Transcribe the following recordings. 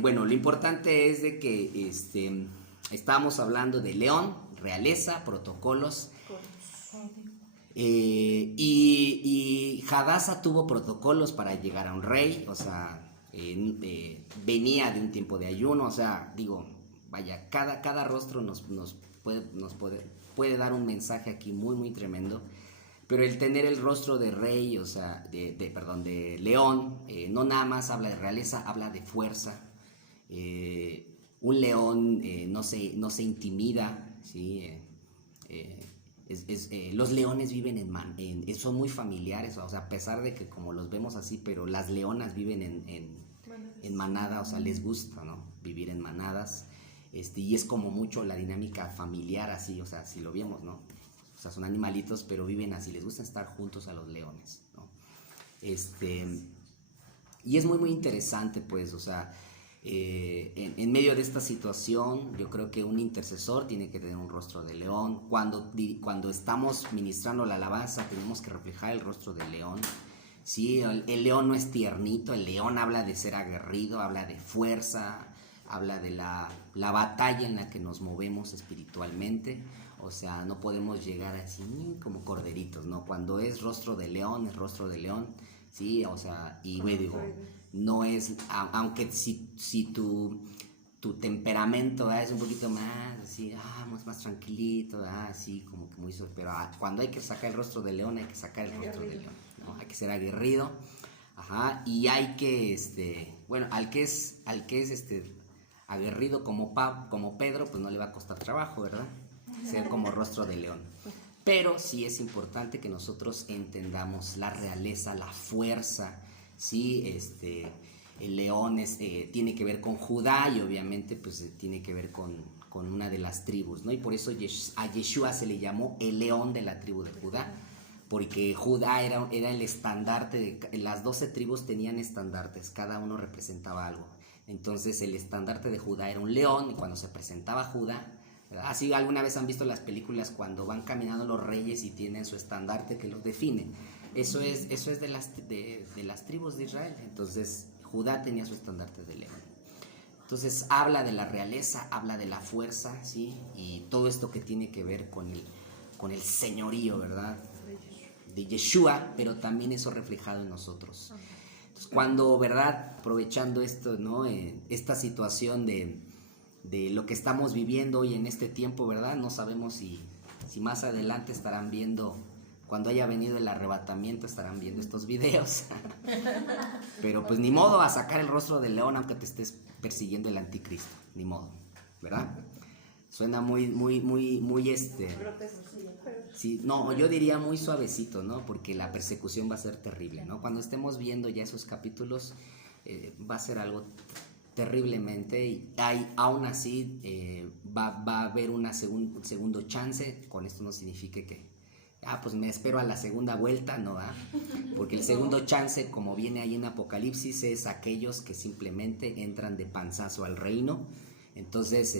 Bueno, lo importante es de que estábamos hablando de león, realeza, protocolos. Y Hadassah tuvo protocolos para llegar a un rey, o sea, venía de un tiempo de ayuno, o sea, digo, vaya, cada rostro puede dar un mensaje aquí muy, muy tremendo. Pero el tener el rostro de rey, o sea, de león, no nada más habla de realeza, habla de fuerza. Un león no se intimida, ¿sí? Los leones viven son muy familiares, o sea, a pesar de que como los vemos así, pero las leonas viven en manada, o sea, les gusta, ¿no? Vivir en manadas, y es como mucho la dinámica familiar así, o sea, si lo vemos, ¿no? O sea, son animalitos, pero viven así, les gusta estar juntos a los leones, ¿no? Y es muy, muy interesante, pues, o sea, en medio de esta situación, yo creo que un intercesor tiene que tener un rostro de león. Cuando estamos ministrando la alabanza, tenemos que reflejar el rostro del león. Sí, el león no es tiernito, el león habla de ser aguerrido, habla de fuerza, habla de la batalla en la que nos movemos espiritualmente. O sea, no podemos llegar así como corderitos, ¿no? Cuando es rostro de león, es rostro de león, ¿sí? O sea, y me digo, no es, aunque si tu temperamento es un poquito más así, más tranquilito, así como que muy pero cuando hay que sacar el rostro de león, hay que sacar el rostro de león, ¿no? Hay que ser aguerrido, y hay que, bueno, al que es aguerrido como Pedro, pues no le va a costar trabajo, ¿verdad? Ser como rostro de león. Pero sí es importante que nosotros entendamos la realeza, la fuerza, ¿sí? El león tiene que ver con Judá y obviamente pues tiene que ver con una de las tribus, ¿no? Y por eso a Yeshua se le llamó el león de la tribu de Judá, porque Judá era el estandarte, las 12 tribus tenían estandartes, cada uno representaba algo. Entonces el estandarte de Judá era un león y cuando se presentaba Judá, así alguna vez han visto las películas cuando van caminando los reyes y tienen su estandarte que los define. Eso es de las tribus de Israel. Entonces Judá tenía su estandarte de león. Entonces habla de la realeza, habla de la fuerza, ¿sí? Y todo esto que tiene que ver con el señorío, ¿verdad? De Yeshua, pero también eso reflejado en nosotros. Entonces, cuando, ¿verdad? Aprovechando esto, ¿no? Esta situación de lo que estamos viviendo hoy en este tiempo, ¿verdad? No sabemos si más adelante estarán viendo, cuando haya venido el arrebatamiento, estarán viendo estos videos. Pero pues ni modo a sacar el rostro del león aunque te estés persiguiendo el anticristo, ni modo, ¿verdad? Suena muy sí, no, yo diría muy suavecito, ¿no? Porque la persecución va a ser terrible, ¿no? Cuando estemos viendo ya esos capítulos, va a ser algo terriblemente, y aún así va a haber un segundo chance. Con esto no significa que pues me espero a la segunda vuelta, no, porque el segundo chance, como viene ahí en Apocalipsis, es aquellos que simplemente entran de panzazo al reino. Entonces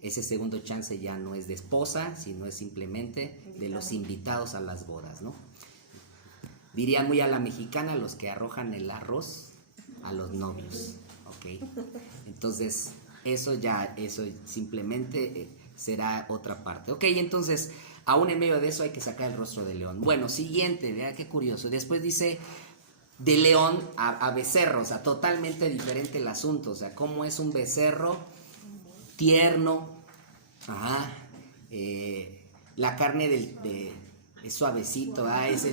ese segundo chance ya no es de esposa, sino es simplemente de los invitados a las bodas, ¿no? Diría muy a la mexicana, los que arrojan el arroz a los novios, ¿ok? Entonces eso simplemente será otra parte. Ok, entonces aún en medio de eso hay que sacar el rostro de león. Bueno, siguiente, vea qué curioso. Después dice de león a becerro, o sea, totalmente diferente el asunto. O sea, cómo es un becerro tierno, la carne es suavecito, es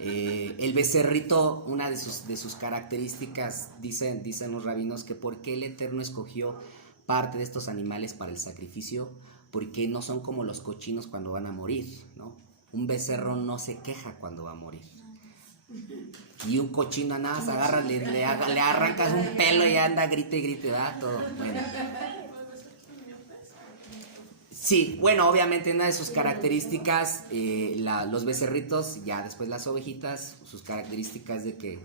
el becerrito, una de sus características, dicen los rabinos, que por qué el Eterno escogió parte de estos animales para el sacrificio, porque no son como los cochinos cuando van a morir, ¿no? Un becerro no se queja cuando va a morir. Y un cochino nada más agarra, le arrancas un pelo y anda grite y grite, ¿verdad? Todo, bueno. Sí, bueno, obviamente una de sus características, los becerritos, ya después las ovejitas, sus características de que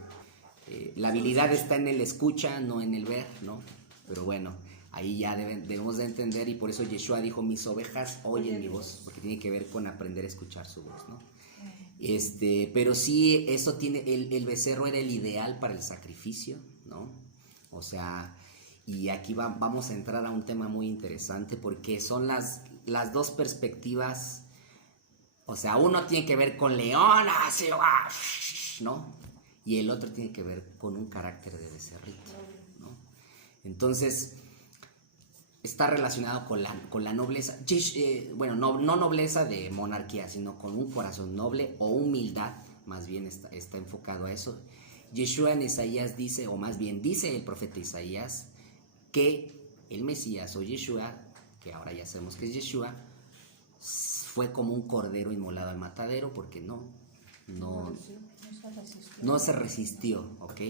la habilidad está en el escucha, no en el ver, ¿no? Pero bueno, ahí ya debemos de entender, y por eso Yeshua dijo, mis ovejas oyen mi voz, porque tiene que ver con aprender a escuchar su voz, ¿no? Pero sí, eso tiene, el becerro era el ideal para el sacrificio, ¿no? O sea, y aquí vamos a entrar a un tema muy interesante porque son las dos perspectivas. O sea, uno tiene que ver con león, así, ¿no? Y el otro tiene que ver con un carácter de becerrito, ¿no? Entonces, está relacionado con la nobleza, bueno, no nobleza de monarquía, sino con un corazón noble o humildad, más bien está enfocado a eso. Yeshua en Isaías dice, o más bien dice el profeta Isaías, que el Mesías o Yeshua, que ahora ya sabemos que es Yeshua, fue como un cordero inmolado al matadero porque no se resistió, ¿ok?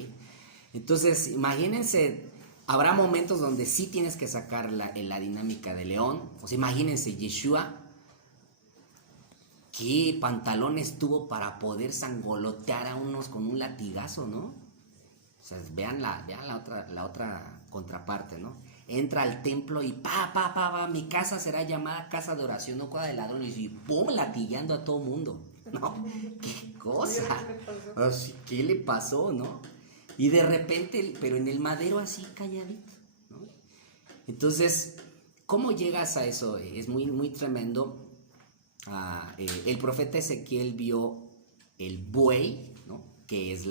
Entonces, imagínense, habrá momentos donde sí tienes que sacar la dinámica de león. O sea, imagínense Yeshua, qué pantalones tuvo para poder sangolotear a unos con un latigazo, ¿no? O sea, vean la otra contraparte, ¿no? Entra al templo y pa, mi casa será llamada casa de oración, no cuadra de ladrones, y pum, latillando a todo mundo, ¿no? ¿Qué cosa? ¿Qué le pasó, no? Y de repente, pero en el madero así calladito, ¿no? Entonces, ¿cómo llegas a eso? Es muy, muy tremendo. El profeta Ezequiel vio el buey, ¿no? Que es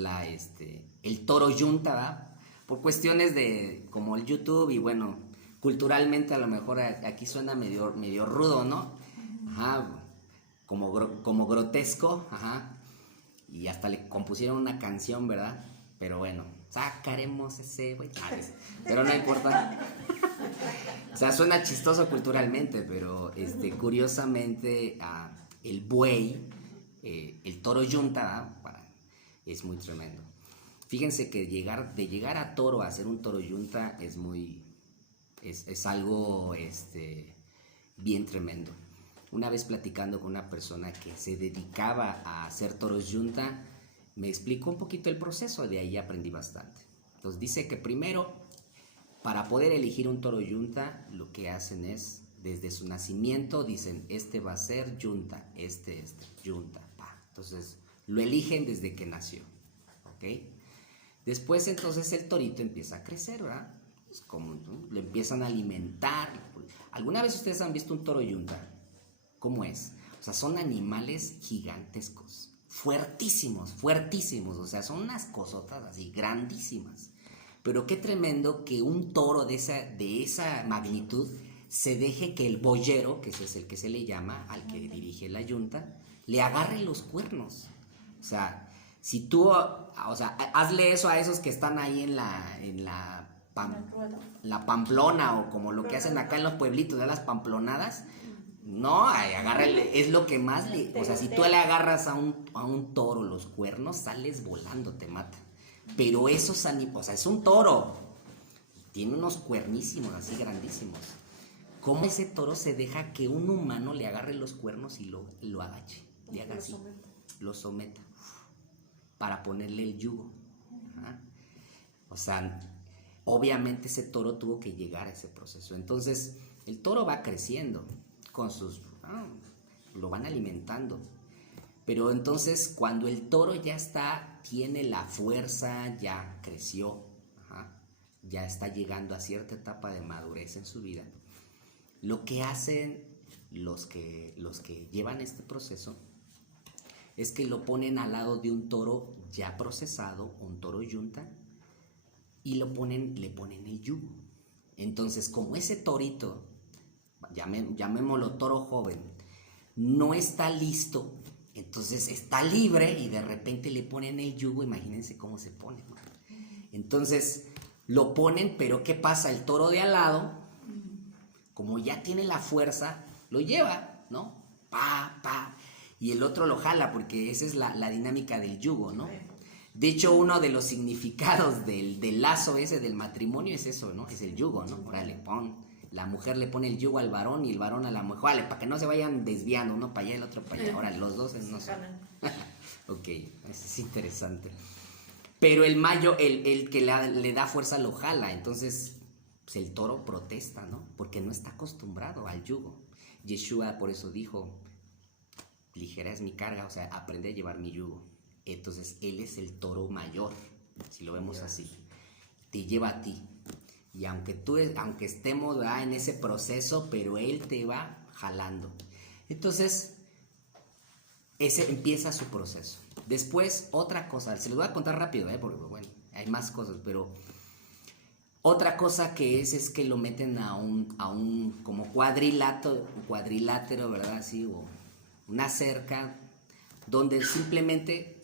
el toro yunta, ¿verdad? Por cuestiones de como el YouTube y bueno, culturalmente a lo mejor aquí suena medio rudo, ¿no? Ajá, como grotesco, ajá. Y hasta le compusieron una canción, ¿verdad? Pero bueno, sacaremos ese güey. Pero no importa. O sea, suena chistoso culturalmente, pero curiosamente el buey, el toro yunta, es muy tremendo. Fíjense que de llegar a toro a ser un toro yunta es algo bien tremendo. Una vez platicando con una persona que se dedicaba a hacer toros yunta, me explicó un poquito el proceso, de ahí aprendí bastante. Entonces dice que primero, para poder elegir un toro yunta, lo que hacen es, desde su nacimiento, dicen, este va a ser yunta, yunta, pa. Entonces, lo eligen desde que nació, ¿ok? Después, entonces, el torito empieza a crecer, ¿verdad? Es como, ¿no? Lo empiezan a alimentar. ¿Alguna vez ustedes han visto un toro yunta? ¿Cómo es? O sea, son animales gigantescos, fuertísimos, o sea, son unas cosotas así, grandísimas. Pero qué tremendo que un toro de esa magnitud se deje que el boyero, que ese es el que se le llama, al que dirige la yunta, le agarre los cuernos. O sea, si tú, o sea, hazle eso a esos que están ahí en la Pamplona, o como lo que hacen acá en los pueblitos de las pamplonadas. No, agárrale, es lo que más le... O sea, si tú le agarras a un toro los cuernos, sales volando, te mata. Pero esos animales, o sea, es un toro, tiene unos cuernísimos, así grandísimos. ¿Cómo ese toro se deja que un humano le agarre los cuernos y lo agache? Le haga así, lo someta, para ponerle el yugo. ¿Ah? O sea, obviamente ese toro tuvo que llegar a ese proceso. Entonces, el toro va creciendo con lo van alimentando. Pero entonces cuando el toro ya tiene la fuerza, ya creció, ya está llegando a cierta etapa de madurez en su vida, lo que hacen los que llevan este proceso es que lo ponen al lado de un toro ya procesado, un toro yunta, y le ponen el yugo. Entonces, como ese torito, llamémoslo toro joven, no está listo, entonces está libre y de repente le ponen el yugo, imagínense cómo se pone, ¿no? Entonces lo ponen, pero ¿qué pasa? El toro de al lado, como ya tiene la fuerza, lo lleva, ¿no? Y el otro lo jala, porque esa es la dinámica del yugo, ¿no? De hecho, uno de los significados del lazo ese del matrimonio es eso, ¿no? Es el yugo, ¿no? Órale, la mujer le pone el yugo al varón y el varón a la mujer, vale, para que no se vayan desviando, uno para allá y el otro para allá. Ahora, los dos en no sé. Ok, eso es interesante. Pero el que le da fuerza lo jala, entonces pues el toro protesta, ¿no? Porque no está acostumbrado al yugo. Yeshua por eso dijo, ligera es mi carga, o sea, aprende a llevar mi yugo. Entonces él es el toro mayor, si lo vemos así, te lleva a ti. Y aunque estemos, ¿verdad?, en ese proceso, pero él te va jalando. Entonces, ese empieza su proceso. Después, otra cosa, se los voy a contar rápido, porque bueno, hay más cosas, pero otra cosa que es que lo meten a un como cuadrilátero, ¿verdad? Así, o una cerca, donde simplemente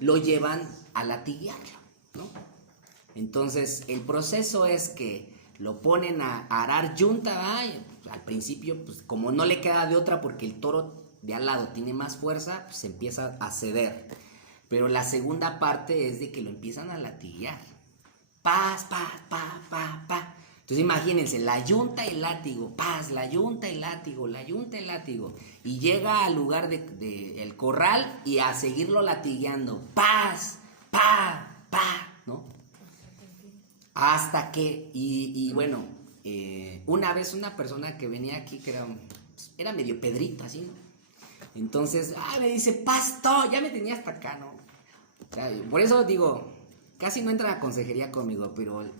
lo llevan a latiguearlo, ¿no? Entonces, el proceso es que lo ponen a arar yunta, ¿verdad? Al principio, pues como no le queda de otra porque el toro de al lado tiene más fuerza, pues empieza a ceder. Pero la segunda parte es de que lo empiezan a latiguear. Paz, paz, paz, paz, paz. Entonces imagínense, la yunta y el látigo, paz, la yunta y el látigo, la yunta y el látigo. Y llega al lugar del corral y a seguirlo latigueando. Paz, paz, paz, ¿no? Hasta que, y bueno, una vez una persona que venía aquí, que era medio pedrito, así, ¿no? Entonces, me dice, pastor, ya me tenía hasta acá, ¿no? O sea, por eso digo, casi no entra a consejería conmigo, pero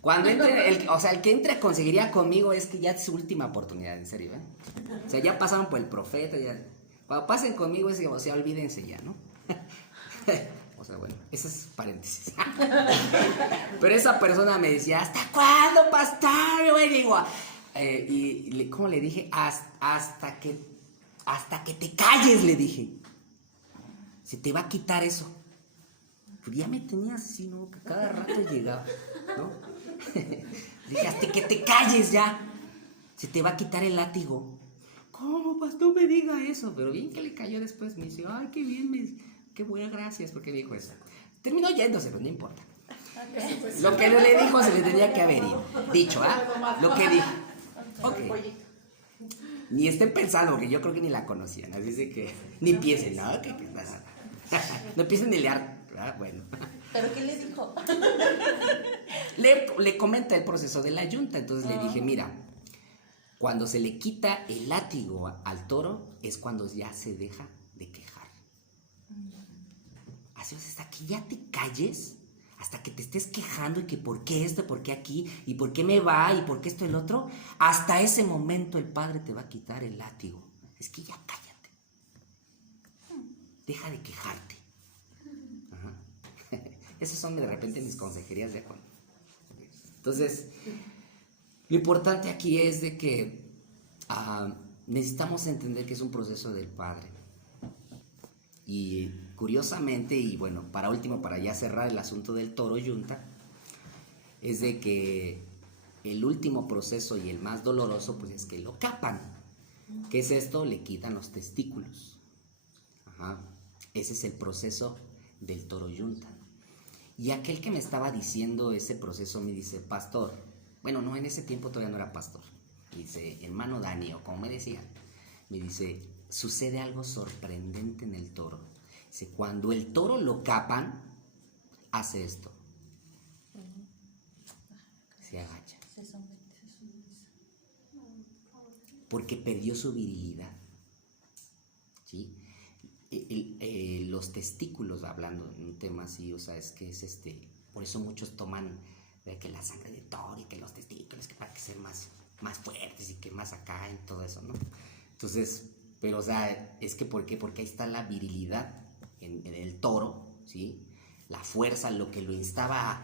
cuando entre, el que entra a consejería conmigo es que ya es su última oportunidad, en serio, ¿eh? O sea, ya pasaron por el profeta, ya. Cuando pasen conmigo, o sea, olvídense ya, ¿no? O sea, bueno, eso es paréntesis. Pero esa persona me decía, ¿hasta cuándo, pastor? Y digo, ¿cómo le dije? Hasta que te calles, le dije. Se te va a quitar eso. Pues ya me tenías así, ¿no? Que cada rato llegaba, ¿no? Dije, hasta que te calles ya. Se te va a quitar el látigo. ¿Cómo, pastor? No me diga eso. Pero bien que le cayó después. Me dice, ay, qué bien, qué buenas gracias, porque dijo eso. Terminó yéndose, pero no importa. Lo que le dijo se le tenía que haber dicho, ¿ah? Lo que dijo. Ok. Ni estén pensando, porque yo creo que ni la conocían. Así es de que ni piensen, ¿no? No empiecen ni leer. Bueno. ¿Pero qué le dijo? Le comenta el proceso de la yunta. Entonces le dije, mira, cuando se le quita el látigo al toro es cuando ya se deja de quejar. Así es, hasta que ya te calles, hasta que te estés quejando y que por qué esto, por qué aquí, y por qué me va, y por qué esto y el otro, hasta ese momento el Padre te va a quitar el látigo. Es que ya cállate. Deja de quejarte. Ajá. Esas son de repente mis consejerías de Juan. Entonces, lo importante aquí es de que necesitamos entender que es un proceso del Padre. Y curiosamente, y bueno, para último, para ya cerrar el asunto del toro yunta, es de que el último proceso y el más doloroso, pues es que lo capan. ¿Qué es esto? Le quitan los testículos. Ajá. Ese es el proceso del toro yunta. Y aquel que me estaba diciendo ese proceso me dice, pastor, bueno, no, en ese tiempo todavía no era pastor. Dice, hermano Dani, o como me decía, me dice, sucede algo sorprendente en el toro. Dice, cuando el toro lo capan, hace esto. Se agacha. Porque perdió su virilidad. ¿Sí? Los testículos, hablando en un tema así, o sea, es que es por eso muchos toman que la sangre de toro y que los testículos, que para que sean más fuertes y que más acá y todo eso, ¿no? Entonces, pero o sea, es que ¿por qué? Porque ahí está la virilidad en el toro, ¿sí? La fuerza, lo que lo instaba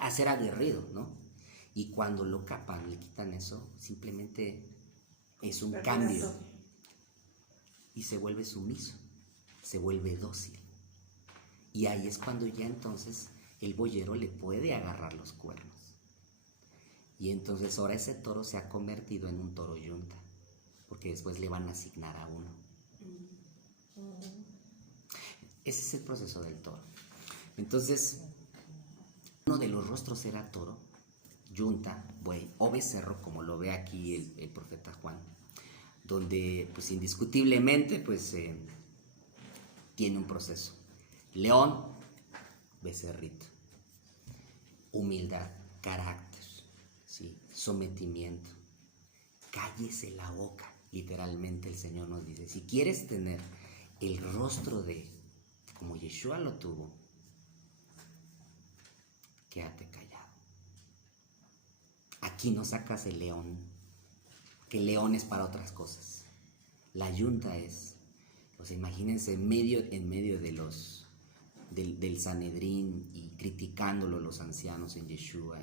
a ser aguerrido, ¿no? Y cuando lo capan, le quitan eso, simplemente es un cambio. Y se vuelve sumiso, se vuelve dócil. Y ahí es cuando ya entonces el boyero le puede agarrar los cuernos. Y entonces ahora ese toro se ha convertido en un toro yunta, porque después le van a asignar a uno. Ese es el proceso del toro. Entonces, uno de los rostros era toro, yunta, buey o becerro, como lo ve aquí el profeta Juan, donde pues indiscutiblemente pues tiene un proceso. León, becerrito. Humildad, carácter, ¿sí? Sometimiento. Cállese la boca. Literalmente el Señor nos dice, si quieres tener el rostro de como Yeshua lo tuvo, quédate callado. Aquí no sacas el león, que el león es para otras cosas. La yunta es, o sea, imagínense en medio de del Sanedrín y criticándolo los ancianos en Yeshua.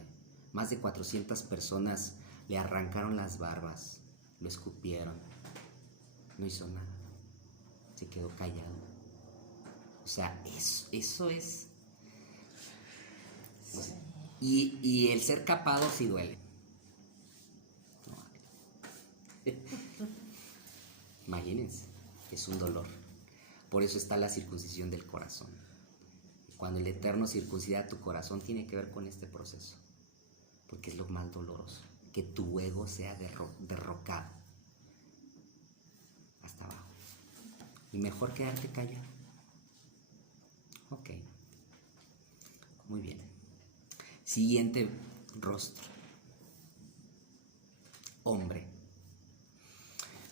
Más de 400 personas le arrancaron las barbas, lo escupieron, no hizo nada, se quedó callado. O sea, eso es. O sea, y el ser capado sí duele. Imagínense, es un dolor. Por eso está la circuncisión del corazón. Cuando el Eterno circuncida tu corazón, tiene que ver con este proceso, porque es lo más doloroso, que tu ego sea derrocado hasta abajo. Y mejor quedarte callado. Ok, muy bien. Siguiente rostro. Hombre.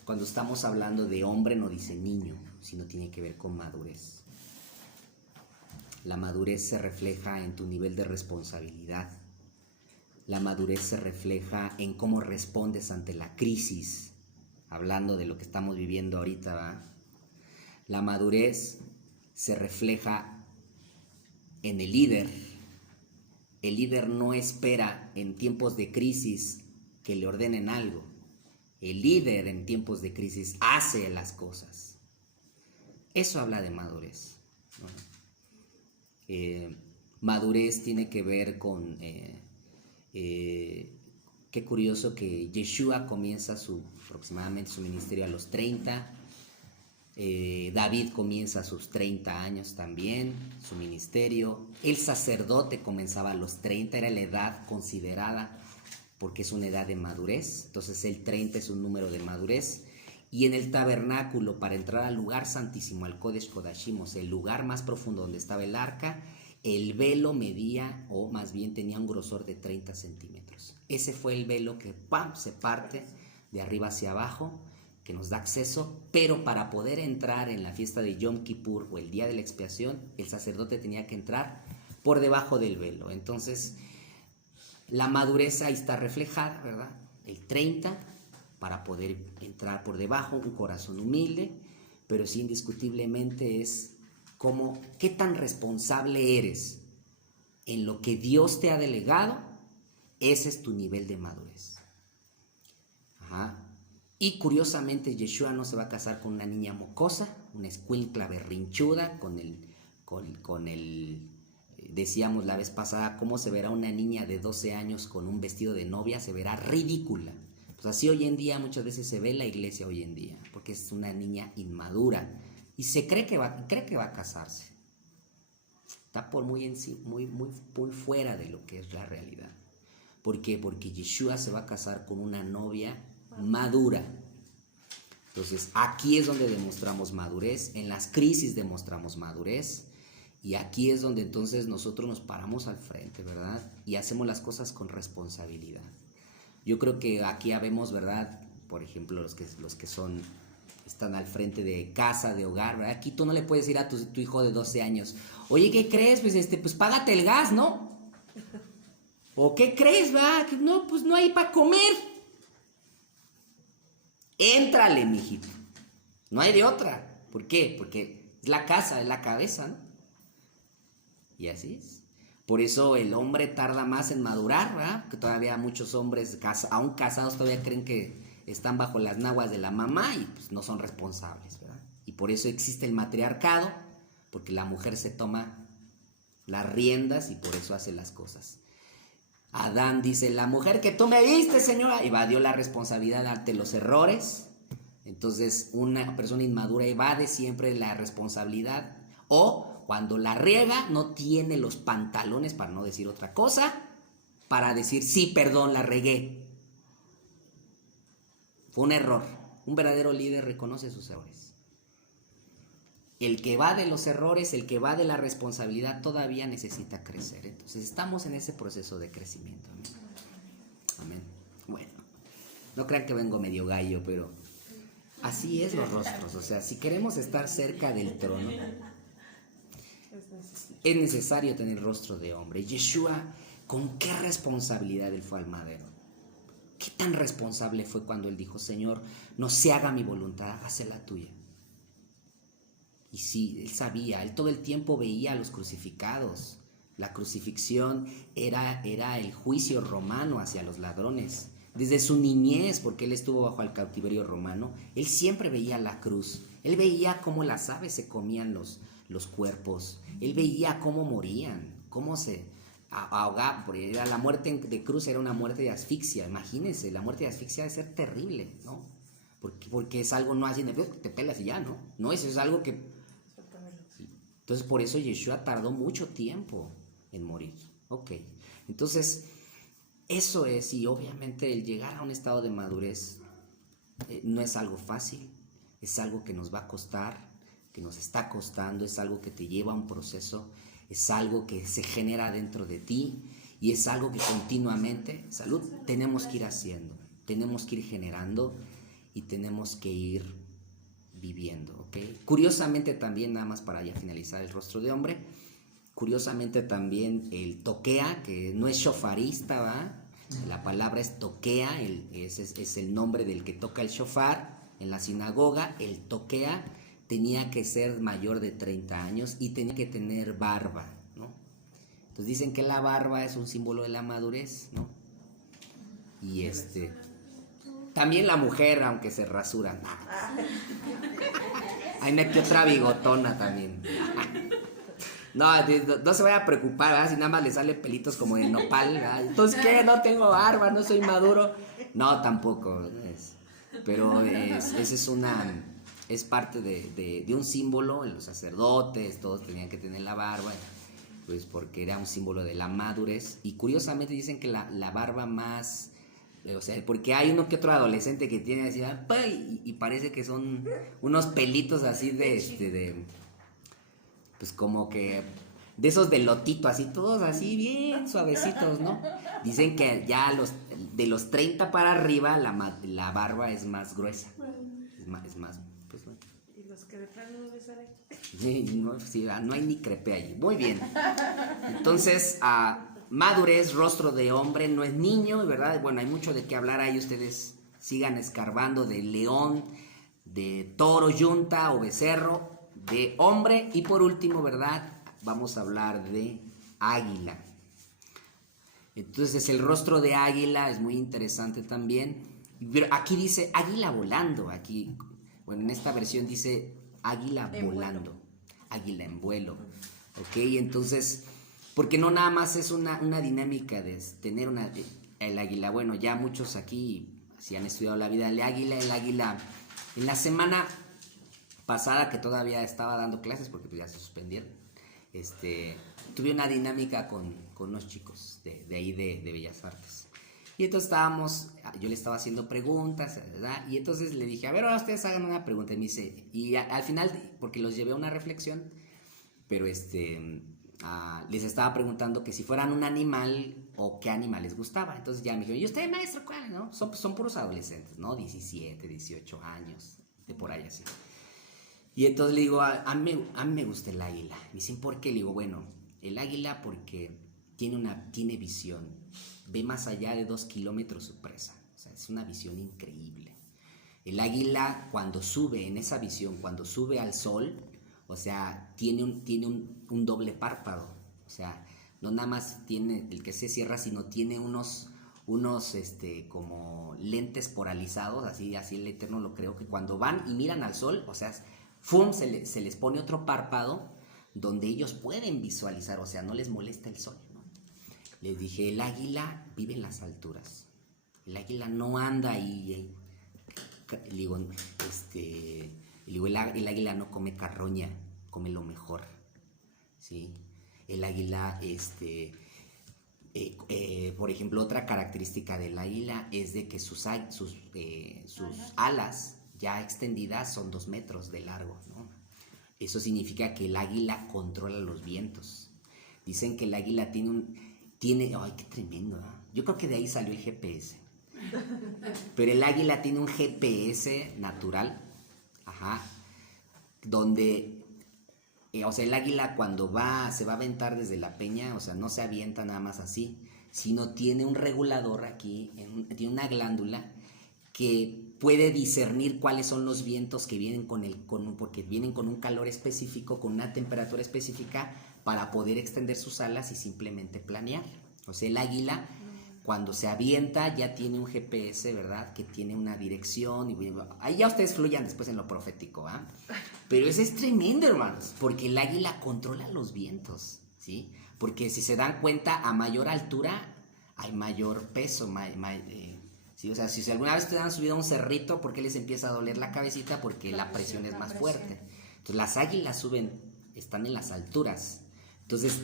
Cuando estamos hablando de hombre no dice niño, sino tiene que ver con madurez. La madurez se refleja en tu nivel de responsabilidad. La madurez se refleja en cómo respondes ante la crisis, hablando de lo que estamos viviendo ahorita, ¿verdad? La madurez se refleja en el líder. El líder no espera en tiempos de crisis que le ordenen algo. El líder en tiempos de crisis hace las cosas. Eso habla de madurez, ¿no? Madurez tiene que ver con... qué curioso que Yeshua comienza aproximadamente su ministerio a los 30. David comienza a sus 30 años también, su ministerio. El sacerdote comenzaba a los 30, era la edad considerada porque es una edad de madurez. Entonces el 30 es un número de madurez. Y en el tabernáculo, para entrar al lugar santísimo, al Kodesh Kodashim, o sea, el lugar más profundo donde estaba el arca, el velo medía, o más bien tenía un grosor de 30 centímetros. Ese fue el velo que se parte de arriba hacia abajo, que nos da acceso, pero para poder entrar en la fiesta de Yom Kippur o el día de la expiación, el sacerdote tenía que entrar por debajo del velo. Entonces, la madurez ahí está reflejada, ¿verdad? El 30, para poder entrar por debajo, un corazón humilde, pero sí indiscutiblemente es como qué tan responsable eres en lo que Dios te ha delegado. Ese es tu nivel de madurez. Ajá. Y curiosamente Yeshua no se va a casar con una niña mocosa, una escuincla berrinchuda, decíamos la vez pasada, cómo se verá una niña de 12 años con un vestido de novia, se verá ridícula. Pues así hoy en día muchas veces se ve en la iglesia hoy en día, porque es una niña inmadura y se cree que va a casarse. Está muy fuera de lo que es la realidad. ¿Por qué? Porque Yeshua se va a casar con una novia madura. Entonces aquí es donde demostramos madurez, en las crisis demostramos madurez, y aquí es donde entonces nosotros nos paramos al frente, ¿verdad? Y hacemos las cosas con responsabilidad. Yo creo que aquí habemos, ¿verdad? Por ejemplo, los que están al frente de casa, de hogar, ¿verdad? Aquí tú no le puedes decir a tu hijo de 12 años, oye, ¿qué crees? Pues págate el gas, ¿no? ¿O qué crees, va? No, pues no hay para comer. Éntrale, mijito. No hay de otra. ¿Por qué? Porque es la casa, es la cabeza, ¿no? Y así es. Por eso el hombre tarda más en madurar, ¿verdad? Que todavía muchos hombres, aún casados, todavía creen que están bajo las naguas de la mamá y pues no son responsables, ¿verdad? Y por eso existe el matriarcado, porque la mujer se toma las riendas y por eso hace las cosas. Adán dice, la mujer que tú me diste, señora, evadió la responsabilidad ante los errores. Entonces una persona inmadura evade siempre la responsabilidad, o cuando la riega no tiene los pantalones, para no decir otra cosa, para decir, sí, perdón, la regué. Fue un error. Un verdadero líder reconoce sus errores. El que va de los errores, el que va de la responsabilidad, todavía necesita crecer. Entonces estamos en ese proceso de crecimiento. Amén. Amén. Bueno, no crean que vengo medio gallo, pero Así es los rostros, o sea, si queremos estar cerca del trono, es necesario tener rostro de hombre. Yeshua, ¿con qué responsabilidad él fue al madero? ¿Qué tan responsable fue cuando él dijo, Señor, no se haga mi voluntad, hágase la tuya? Y sí, él sabía, él todo el tiempo veía a los crucificados. La crucifixión era el juicio romano hacia los ladrones. Desde su niñez, porque él estuvo bajo el cautiverio romano, él siempre veía la cruz. Él veía cómo las aves se comían los cuerpos. Él veía cómo morían, cómo se ahogaban. Porque era la muerte de cruz era una muerte de asfixia. Imagínense, la muerte de asfixia debe ser terrible, ¿no? Porque es algo no así, te pelas y ya, ¿no? No, eso es algo que... Entonces, por eso Yeshua tardó mucho tiempo en morir. Ok, entonces, eso es, y obviamente el llegar a un estado de madurez no es algo fácil, es algo que nos va a costar, que nos está costando, es algo que te lleva a un proceso, es algo que se genera dentro de ti y es algo que continuamente, salud, tenemos que ir haciendo, tenemos que ir generando y tenemos que ir viviendo, ¿ok? Curiosamente también, nada más para ya finalizar el rostro de hombre, curiosamente también el toquea, que no es shofarista, ¿va? La palabra es toquea, es el nombre del que toca el shofar en la sinagoga. El toquea tenía que ser mayor de 30 años y tenía que tener barba, ¿no? Entonces dicen que la barba es un símbolo de la madurez, ¿no? Y también la mujer, aunque se rasura. Hay una que otra bigotona también. No se vaya a preocupar, ¿verdad? Si nada más le sale pelitos como de nopal, ¿verdad? Entonces, ¿qué? No tengo barba, no soy maduro. No, tampoco. Pero es parte de un símbolo. Los sacerdotes, todos tenían que tener la barba, pues porque era un símbolo de la madurez. Y curiosamente dicen que la barba más... O sea, porque hay uno que otro adolescente que tiene así, y parece que son unos pelitos así pues como que de esos de lotito, así todos así bien suavecitos, ¿no? Dicen que ya de los 30 para arriba la barba es más gruesa, es más pues bueno. ¿Y los que de plano no les haré? Sí, no hay ni crepe allí. Muy bien. Entonces, madurez, rostro de hombre, no es niño, ¿verdad? Bueno, hay mucho de qué hablar ahí, ustedes sigan escarbando de león, de toro, yunta o becerro, de hombre y por último, ¿verdad? Vamos a hablar de águila. Entonces, el rostro de águila es muy interesante también. Pero aquí dice águila volando, aquí, bueno, en esta versión dice águila volando, águila en vuelo, ¿ok? Entonces... Porque no nada más es una dinámica de tener el águila. Bueno, ya muchos aquí, si han estudiado la vida del águila, el águila, en la semana pasada que todavía estaba dando clases, porque pues ya se suspendieron, tuve una dinámica con unos chicos de ahí de Bellas Artes. Y entonces yo le estaba haciendo preguntas, ¿verdad? Y entonces le dije, a ver, ahora ustedes hagan una pregunta. Y me dice, y al final, porque los llevé a una reflexión, pero les estaba preguntando que si fueran un animal o qué animal les gustaba. Entonces ya me dijeron, ¿y usted, maestro, cuál? ¿No? Son puros adolescentes, ¿no? 17, 18 años, de por ahí así. Y entonces le digo, a mí me gusta el águila. Me dicen, ¿por qué? Le digo, bueno, el águila porque tiene visión. Ve más allá de 2 kilómetros su presa. O sea, es una visión increíble. El águila, cuando sube en esa visión, cuando sube al sol, o sea, tiene un doble párpado. O sea, no nada más tiene el que se cierra, sino tiene unos como lentes polarizados, así el Eterno lo creo, que cuando van y miran al sol, o sea, ¡fum!, se les pone otro párpado donde ellos pueden visualizar, o sea, no les molesta el sol, ¿no? Les dije, el águila vive en las alturas. El águila no anda ahí. Le digo, el águila no come carroña, come lo mejor, ¿sí? El águila, por ejemplo, otra característica del águila es de que sus alas ya extendidas son 2 metros de largo, ¿no? Eso significa que el águila controla los vientos. Dicen que el águila ay, qué tremendo, ¿eh? Yo creo que de ahí salió el GPS. Pero el águila tiene un GPS natural Ajá. Donde, o sea, el águila cuando se va a aventar desde la peña, o sea, no se avienta nada más así, sino tiene un regulador aquí, tiene una glándula que puede discernir cuáles son los vientos que vienen porque vienen con un calor específico, con una temperatura específica, para poder extender sus alas y simplemente planear. O sea, el águila, cuando se avienta, ya tiene un GPS, ¿verdad? Que tiene una dirección. Ahí ya ustedes fluyan después en lo profético, ¿ah? Pero eso es tremendo, hermanos, porque el águila controla los vientos, ¿sí? Porque si se dan cuenta, a mayor altura hay mayor peso, ¿sí? O sea, si alguna vez te han subido a un cerrito, ¿por qué les empieza a doler la cabecita? Porque la presión es más fuerte. Entonces las águilas están en las alturas. Entonces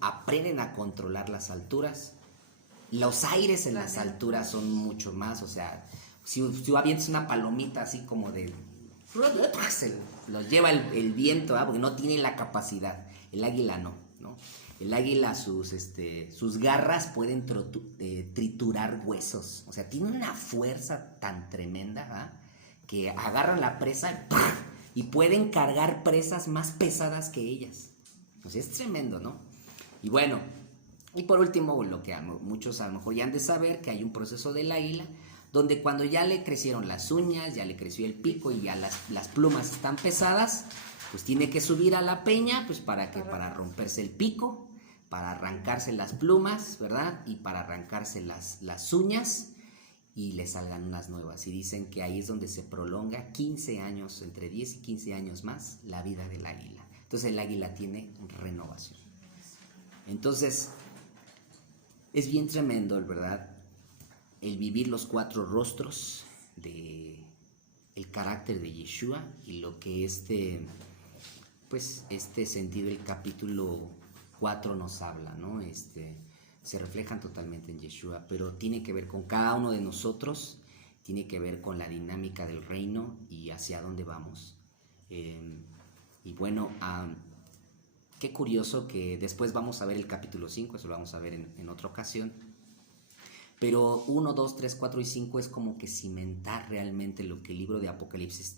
aprenden a controlar las alturas. Los aires en las alturas son mucho más, o sea, si tú avientas una palomita así como de... los lleva el viento, ¿eh? Porque no tiene la capacidad. El águila no. El águila, sus garras pueden triturar huesos. O sea, tiene una fuerza tan tremenda, ¿eh? Que agarran la presa y pueden cargar presas más pesadas que ellas. O sea, es tremendo, ¿no? Y bueno, y por último, lo que muchos a lo mejor ya han de saber, que hay un proceso del águila, donde cuando ya le crecieron las uñas, ya le creció el pico y ya las plumas están pesadas, pues tiene que subir a la peña, pues para romperse el pico, para arrancarse las plumas, ¿verdad? Y para arrancarse las uñas y le salgan unas nuevas. Y dicen que ahí es donde se prolonga 15 años, entre 10 y 15 años más, la vida del águila. Entonces el águila tiene renovación. Entonces, es bien tremendo, ¿verdad? El vivir los 4 rostros de el carácter de Yeshua y lo que este sentido del capítulo 4 nos habla, ¿no? Se reflejan totalmente en Yeshua, pero tiene que ver con cada uno de nosotros, tiene que ver con la dinámica del reino y hacia dónde vamos. Y bueno, qué curioso que después vamos a ver el capítulo 5, eso lo vamos a ver en otra ocasión. Pero 1, 2, 3, 4 y 5 es como que cimentar realmente lo que el libro de Apocalipsis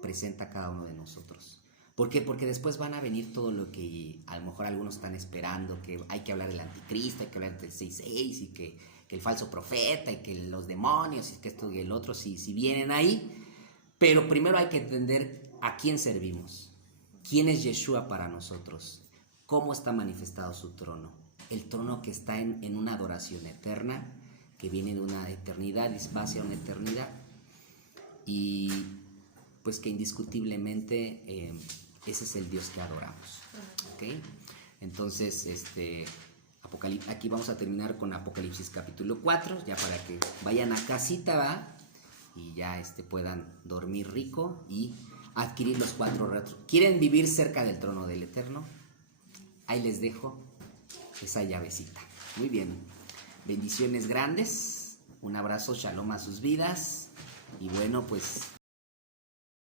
presenta a cada uno de nosotros. ¿Por qué? Porque después van a venir todo lo que a lo mejor algunos están esperando, que hay que hablar del anticristo, hay que hablar del 666 y que el falso profeta y que los demonios y que esto y el otro, si vienen ahí. Pero primero hay que entender a quién servimos, quién es Yeshua para nosotros, cómo está manifestado su trono. El trono que está en una adoración eterna, que viene de una eternidad y va hacia una eternidad. Y pues que indiscutiblemente ese es el Dios que adoramos. ¿Okay? Entonces, aquí vamos a terminar con Apocalipsis capítulo 4, ya para que vayan a casita, ¿va? Y ya puedan dormir rico y adquirir los 4 retos. ¿Quieren vivir cerca del trono del Eterno? Ahí les dejo esa llavecita. Muy bien. Bendiciones grandes. Un abrazo, shalom a sus vidas. Y bueno, pues